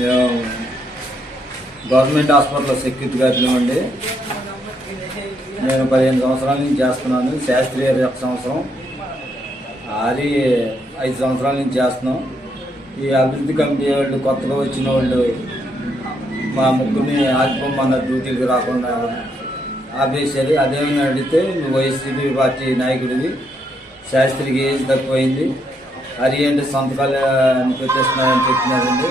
మేము గవర్నమెంట్ హాస్పిటల్లో సెక్యూరిటీ గార్డులు అండి. నేను 15 సంవత్సరాల నుంచి చేస్తున్నాను. శాస్త్రీయ 1 సంవత్సరం, అది 5 సంవత్సరాల నుంచి చేస్తున్నాం. ఈ అభివృద్ధి కమిటీ వాళ్ళు కొత్తగా వచ్చిన వాళ్ళు మా ముగ్గురిని ఆగిపోమన్న డ్యూటీలకు రాకుండా ఆపేశారు. అదేమైనా అడిగితే నువ్వు వైసీపీ పార్టీ నాయకుడివి, శాస్త్రికి ఏజ్ తక్కువైంది, హరి అంటే సంతకాలు పెట్టేస్తున్నారని చెప్తున్నారండి.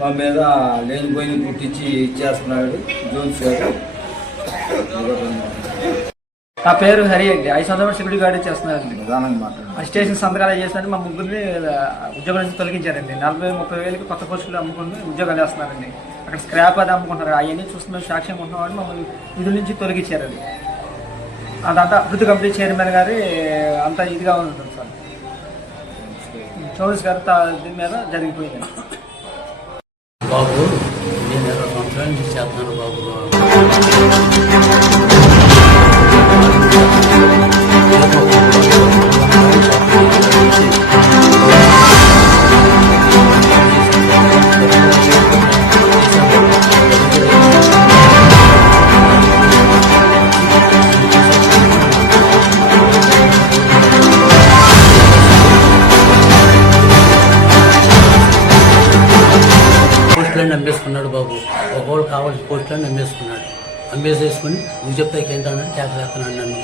మా మీద లేనిపోయిన పుట్టించి ఇచ్చేస్తున్నాడు జోన్స్ గారు. నా పేరు హరి అండి. 5 సంవత్సరాలు సెక్యూరిటీ గార్డ్ చేస్తున్నారండి. ప్రధానంగా మాట్లాడు స్టేషన్ సంతకాలు చేసినట్టు మా ముగ్గురిని ఉద్యోగాల నుంచి తొలగించారండి. 40-30 వేలకి కొత్త పోస్టులు అమ్ముకుని ఉద్యోగాలు వేస్తున్నారండి. అక్కడ స్క్రాప్ అది అమ్ముకుంటారు. అవన్నీ చూస్తున్నాం, సాక్ష్యం ఉంటున్నామని మమ్మల్ని విధుల నుంచి తొలగించారండి. అదంతా అభివృద్ధి కమిటీ చైర్మన్ గారి అంతా ఇదిగా ఉంటుంది సార్. చౌదరి గారు దీని మీద జరిగిపోయింది. బాబు నేను 20 సంవత్సరాల నుంచి చేస్తున్నాను బాబు. పోస్టులన్నీ అమ్మేసుకున్నాడు బాబు. ఒకళ్ళు కావాల్సిన పోస్టులన్నీ అమ్మేసుకున్నాడు. అమ్మేసేసుకుని నువ్వు చెప్తాకి ఏంటన్నా ట్యాక్స్ వేస్తున్నాడు నన్ను.